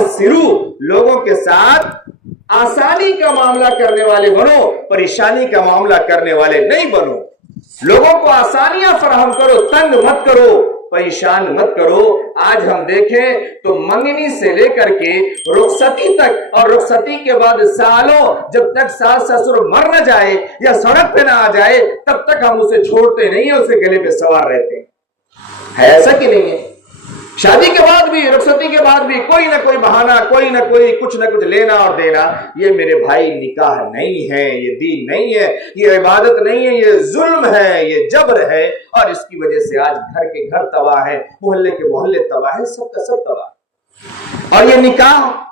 तुअस्सिरू, लोगों के साथ आसानी का मामला करने वाले बनो, परेशानी का मामला करने वाले नहीं बनो। लोगों को आसानियां फराहम करो, तंग मत करो, परेशान मत करो। आज हम देखें तो मंगनी से लेकर के रुखसती तक, और रुखसती के बाद सालों, जब तक सास ससुर मर न जाए या सड़क पे ना आ जाए, तब तक हम उसे छोड़ते नहीं है, उसे गले पे सवार रहते हैं। है ऐसा कि नहीं है? शादी के बाद भी, रुखसती के बाद भी कोई ना कोई बहाना, कोई ना कोई कुछ ना कुछ लेना और देना। ये मेरे भाई निकाह नहीं है, ये दीन नहीं है, ये इबादत नहीं है, ये जुल्म है, ये जबर है। और इसकी वजह से आज घर के घर तबाह है, मोहल्ले के मोहल्ले तबाह है, सबका सब तबाह। और ये निकाह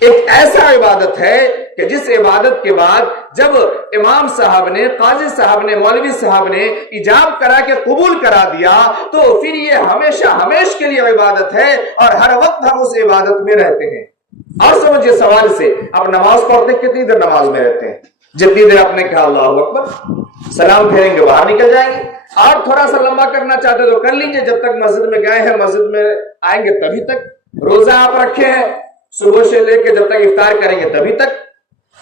एक ऐसा इबादत है कि जिस इबादत के बाद जब इमाम साहब ने, काजी साहब ने, मौलवी साहब ने इजाब करा के कबूल करा दिया, तो फिर ये हमेशा हमेश के लिए इबादत है और हर वक्त हम उस इबादत में रहते हैं। और समझिए सवाल से, आप नमाज पढ़ते कितनी देर नमाज में रहते हैं? जितनी देर आपने कहा अल्लाहु अकबर, सलाम फेरेंगे बाहर निकल जाएंगे। और थोड़ा सा लंबा करना चाहते तो कर लीजिए, जब तक मस्जिद में गए हैं, मस्जिद में आएंगे तभी तक। रोजा आप रखे हैं सुबह से लेकर जब तक इफ्तार करेंगे तभी तक।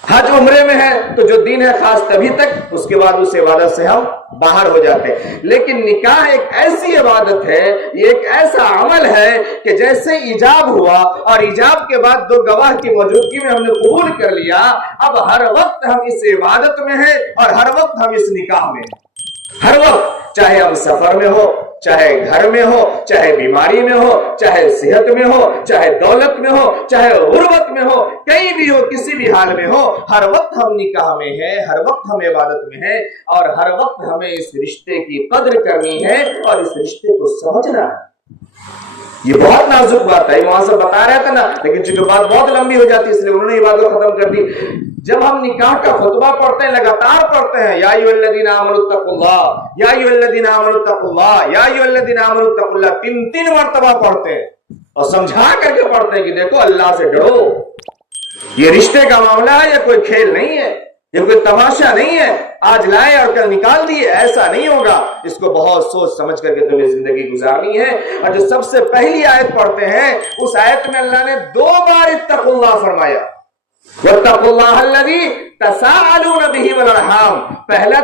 हज उम्रे में है तो जो दिन है खास तभी तक, उसके बाद उस इबादत से हम बाहर हो जाते हैं। लेकिन निकाह एक ऐसी इबादत है, ये एक ऐसा अमल है कि जैसे इजाब हुआ और इजाब के बाद दो गवाह की मौजूदगी में हमने कबूल कर लिया, अब हर वक्त हम इस इबादत में हैं और हर वक्त हम इस निकाह में हैं। हर वक्त, चाहे हम सफर में हो, चाहे घर में हो, चाहे बीमारी में हो, चाहे सेहत में हो, चाहे दौलत में हो, चाहे गुर्बत में हो, कहीं भी हो, किसी भी हाल में हो, हर वक्त हम निकाह में हैं, हर वक्त हम इबादत में हैं और हर वक्त हमें इस रिश्ते की कद्र करनी है और इस रिश्ते को समझना है। ये बहुत नाजुक बात है, वहां से बता रहे थे ना, लेकिन चूंकि बात बहुत लंबी हो जाती है इसलिए उन्होंने ये बात खत्म कर दी। जब हम निकाह का खुतबा पढ़ते हैं, लगातार पढ़ते हैं, या अय्युहल्लज़ीना आमनुत्तक़ुल्लाह, या अय्युहल्लज़ीना आमनुत्तक़ुल्लाह, या अय्युहल्लज़ीना आमनुत्तक़ुल्लाह, 3-3 मर्तबा पढ़ते हैं और समझा करके पढ़ते हैं कि देखो अल्लाह से डरो। ये रिश्ते का मामला है, ये कोई खेल नहीं है, ये कोई तमाशा नहीं है, आज लाए और कल निकाल दिए, ऐसा नहीं होगा। इसको बहुत सोच समझ करके तुम्हें जिंदगी गुजारनी है। और जो सबसे पहली आयत पढ़ते हैं, उस आयत में अल्लाह ने 2 बार इत्तक़ुल्लाह फरमाया, वत्तक़ुल्लाह अल्लज़ी तसाअलून बिही वल अरहाम। पहला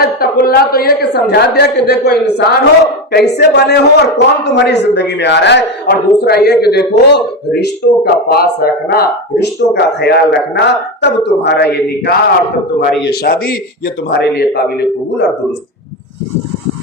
इत्तक़ुल्लाह तो ये कि समझा दिया कि देखो इंसान हो, कैसे बने हो और कौन तुम्हारी जिंदगी में आ रहा है। और दूसरा ये कि देखो रिश्तों का पास रखना, रिश्तों का ख्याल रखना, तब तुम्हारा ये निकाह और तब तुम्हारी ये शादी, ये तुम्हारे लिए काबिल कबूल और दुरुस्त।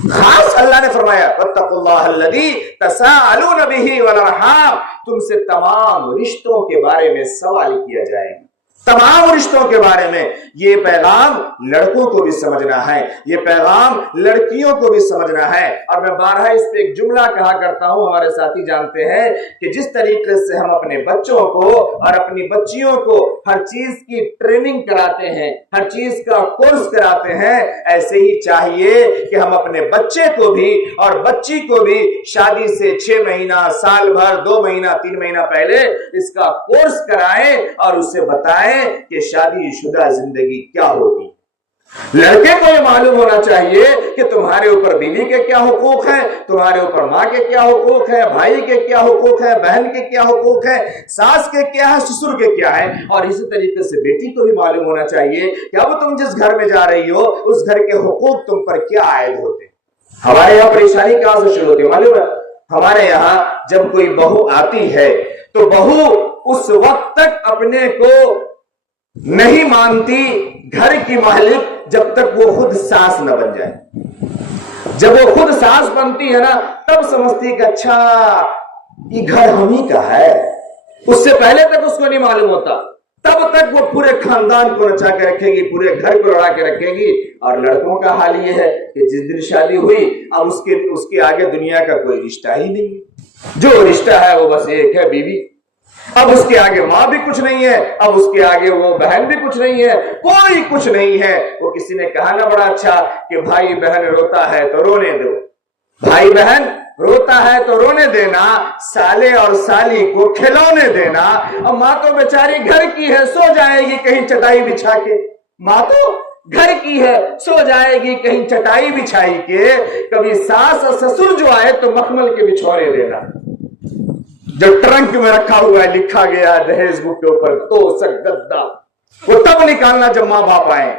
खास अल्लाह ने फरमाया वत्तक़ुल्लाह अल्लज़ी तसाअलून बिही वल अरहाम, तुमसे तमाम रिश्तों के बारे में सवाल किया जाएगा, तमाम रिश्तों के बारे में। ये पैगाम लड़कों को भी समझना है, ये पैगाम लड़कियों को भी समझना है। और मैं बारहा इस पे एक जुमला कहा करता हूं, हमारे साथी जानते हैं कि जिस तरीके से हम अपने बच्चों को और अपनी बच्चियों को हर चीज की ट्रेनिंग कराते हैं, हर चीज का कोर्स कराते हैं, ऐसे ही चाहिए कि हम अपने बच्चे को भी और बच्ची को भी शादी से 6 महीना, साल भर, 2 महीना, 3 महीना पहले इसका कोर्स कराएं और उसे बताएं कि शादीशुदा जिंदगी क्या होती। लड़के को ये मालूम होना चाहिए कि तुम्हारे ऊपर बीवी के क्या हुकूक हैं, तुम्हारे ऊपर माँ के क्या हुकूक है, भाई के क्या हुकूक है, बहन के क्या हुकूक है, सास के क्या है, ससुर के क्या है। और इसी तरीके से बेटी को भी मालूम होना चाहिए कि अब तुम जिस घर में जा रही हो उस घर के हुकूक तुम पर क्या आयद होते। हमारे यहाँ परेशानी कहां से शुरू होती है मालूम है? हमारे यहाँ जब कोई बहू आती है तो बहू उस वक्त तक अपने को नहीं मानती घर की मालिक जब तक वो खुद सास न बन जाए। जब वो खुद सास बनती है ना, तब समझती कि अच्छा ये घर हम ही का है। उससे पहले तक उसको नहीं मालूम होता, तब तक वो पूरे खानदान को नचा के रखेगी, पूरे घर को लड़ा के रखेगी। और लड़कों का हाल ये है कि जिस दिन शादी हुई अब उसके आगे दुनिया का कोई रिश्ता ही नहीं। जो रिश्ता है वो बस एक है, बीवी। अब उसके आगे माँ भी कुछ नहीं है, अब उसके आगे वो बहन भी कुछ नहीं है, कोई कुछ नहीं है। वो किसी ने कहा ना बड़ा अच्छा कि भाई बहन रोता है तो रोने दो, भाई बहन रोता है तो रोने देना, साले और साली को खिलौने देना। अब माँ तो बेचारी घर की है, सो जाएगी कहीं चटाई बिछा के। माँ तो घर की है, सो जाएगी कहीं चटाई बिछाई के। कभी सास और ससुर जो आए तो मखमल के बिछौने देना। जो ट्रंक में रखा हुआ है, लिखा गया है दहेज बुक के ऊपर तो सक गद्दा, वो तब निकालना जब मां बाप आए,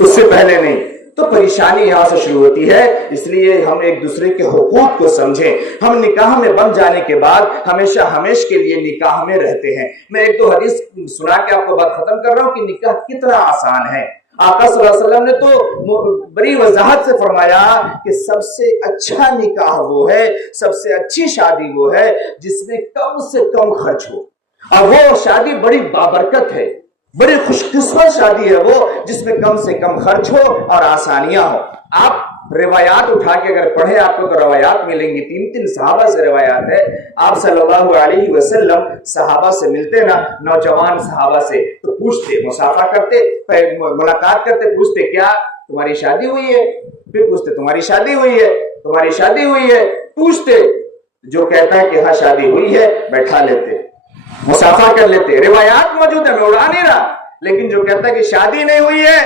उससे पहले नहीं। तो परेशानी यहां से शुरू होती है। इसलिए हम एक दूसरे के हुकूक को समझें। हम निकाह में बंध जाने के बाद हमेशा हमेश के लिए निकाह में रहते हैं। मैं एक दो हदीस सुना के आपको बात खत्म कर रहा हूं कि निकाह कितना आसान है। आका सल्लल्लाहु अलैहि वसल्लम ने तो बड़ी वजाहत से फरमाया कि सबसे अच्छा निकाह वो है, सबसे अच्छी शादी वो है जिसमें कम से कम खर्च हो, और वो शादी बड़ी बाबरकत है, बड़ी खुशकिस्मत शादी है वो जिसमें कम से कम खर्च हो और आसानियां हो। आप रिवायात उठा के अगर पढ़े आपको तो रिवायात मिलेंगी, 3-3 सहाबा से रिवायात है। आप सल्लल्लाहु अलैहि वसल्लम सहाबा से मिलते ना, नौजवान सहाबा से, तो पूछते, मुसाफा करते, मुलाकात करते, पूछते क्या तुम्हारी शादी हुई है, फिर पूछते तुम्हारी शादी हुई है, तुम्हारी शादी हुई है, पूछते, जो कहता है कि हाँ शादी हुई है बैठा लेते, मुसाफा कर लेते। रिवायात मौजूद है, मैं उड़ा नहीं रहा, लेकिन जो कहता है कि शादी नहीं हुई है,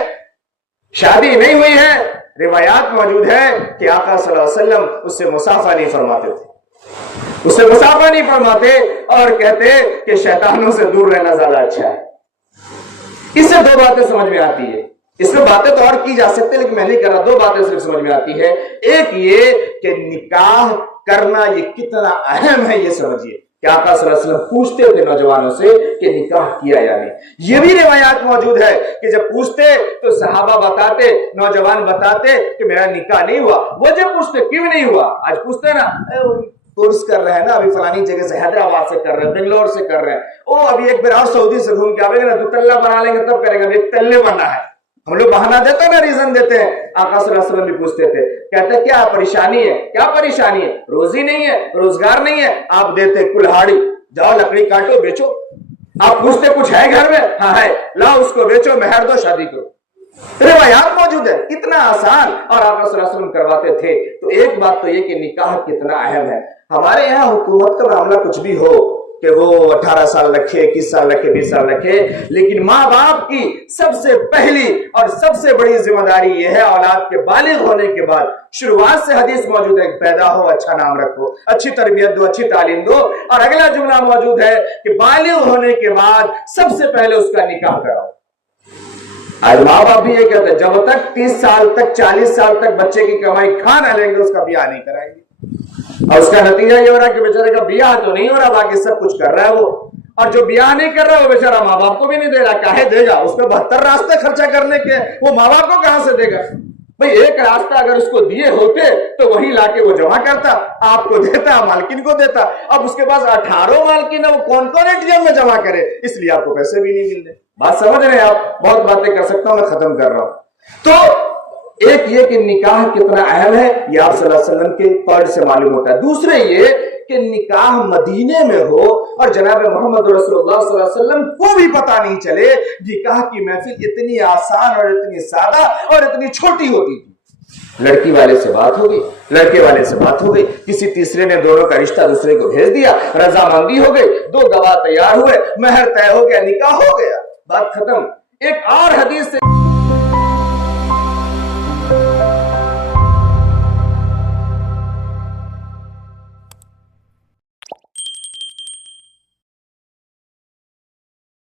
शादी नहीं हुई है, रिवायात मौजूद है कि आका सल्लल्लाहु अलैहि वसल्लम उससे मुसाफा नहीं फरमाते थे, उससे मुसाफा नहीं फरमाते और कहते कि शैतानों से दूर रहना ज्यादा अच्छा है। इससे दो बातें समझ में आती है। इसमें बातें तो और की जा सकती है, लेकिन मैं नहीं कर रहा। दो बातें सिर्फ समझ में आती है। एक ये कि निकाह करना ये कितना अहम है, ये समझिए। क्या आका सल्लल्लाहु अलैहि वसल्लम पूछते थे नौजवानों से कि निकाह किया या नहीं। ये भी रिवायात मौजूद है कि जब पूछते तो सहाबा बताते, नौजवान बताते कि मेरा निकाह नहीं हुआ। वो जब पूछते क्यों नहीं हुआ, आज पूछते ना कोर्स कर रहे हैं ना, अभी फलानी जगह से, हैदराबाद से कर रहे हैं, बेंगलोर से कर रहे हैं, ओ अभी एक बार और सऊदी से घूम के आवेंगे ना, 2 तल्ला बना लेंगे तब करेंगे, अभी 1 तल्ले बनना है। हम लोग बहाना देते हैं ना, रीजन देते हैं। आका सल्लल्लाहु अलैहि वसल्लम भी पूछते थे, कहते क्या परेशानी है, क्या परेशानी है, रोजी नहीं है, रोजगार नहीं है, आप देते कुल्हाड़ी, जाओ लकड़ी काटो बेचो। आप पूछते कुछ है घर में, हाँ है, लाओ उसको बेचो, मेहर दो, शादी करो। रिवायात मौजूद है, कितना आसान, और आका सल्लल्लाहु अलैहि वसल्लम करवाते थे। तो एक बात तो ये कि निकाह कितना अहम है। हमारे यहाँ हुकूमत का मामला कुछ भी हो कि वो 18 साल रखे, 21 साल रखे, 20 साल रखे, लेकिन माँ बाप की सबसे पहली और सबसे बड़ी जिम्मेदारी यह है औलाद के बालिग होने के बाद, शुरुआत से हदीस मौजूद है, पैदा हो अच्छा नाम रखो, अच्छी तरबियत दो, अच्छी तालीम दो, और अगला जुमला मौजूद है कि बालिग होने के बाद सबसे पहले उसका निकाह कराओ। आज माँ बाप भी ये कहते हैं जब तक 30 साल तक 40 साल तक बच्चे की कमाई खा न लेंगे उसका ब्याह नहीं कराएंगे। और उसका नतीजा ये हो रहा है कि बेचारे का ब्याह तो नहीं हो रहा, बाकी सब कुछ कर रहा है वो, और जो ब्याह नहीं कर रहा है वो बेचारा माँ बाप को भी नहीं दे रहा। काहे देगा, उसको 72 रास्ते खर्चा करने के, वो माँ बाप को कहां से देगा भाई। एक रास्ता अगर उसको दिए होते तो वही लाके वो जमा करता, आपको देता, मालकिन को देता। अब उसके पास 18 मालकिन है, वो कौन कौन एटीएम में जमा करे, इसलिए आपको पैसे भी नहीं मिल रहे। बात समझ रहे हैं आप? बहुत बातें कर सकता हूं, मैं खत्म कर रहा हूं। तो एक ये कि निकाह कितना अहम है, ये आप सल्लल्लाहु अलैहि वसल्लम के पढ़ से मालूम होता है। दूसरे ये कि निकाह मदीने में हो और जनाब मोहम्मद रसूलुल्लाह सल्लल्लाहु अलैहि वसल्लम को भी पता नहीं चले। निकाह की महफिल इतनी आसान और इतनी सादा और इतनी छोटी होती थी। लड़की वाले से बात हो गई, लड़के वाले से बात हो गई, किसी तीसरे ने दोनों का रिश्ता दूसरे को भेज दिया, रजामंदी हो गई, 2 गवाह तैयार हुए, महर तय हो गया, निकाह हो गया, बात खत्म। एक और हदीस से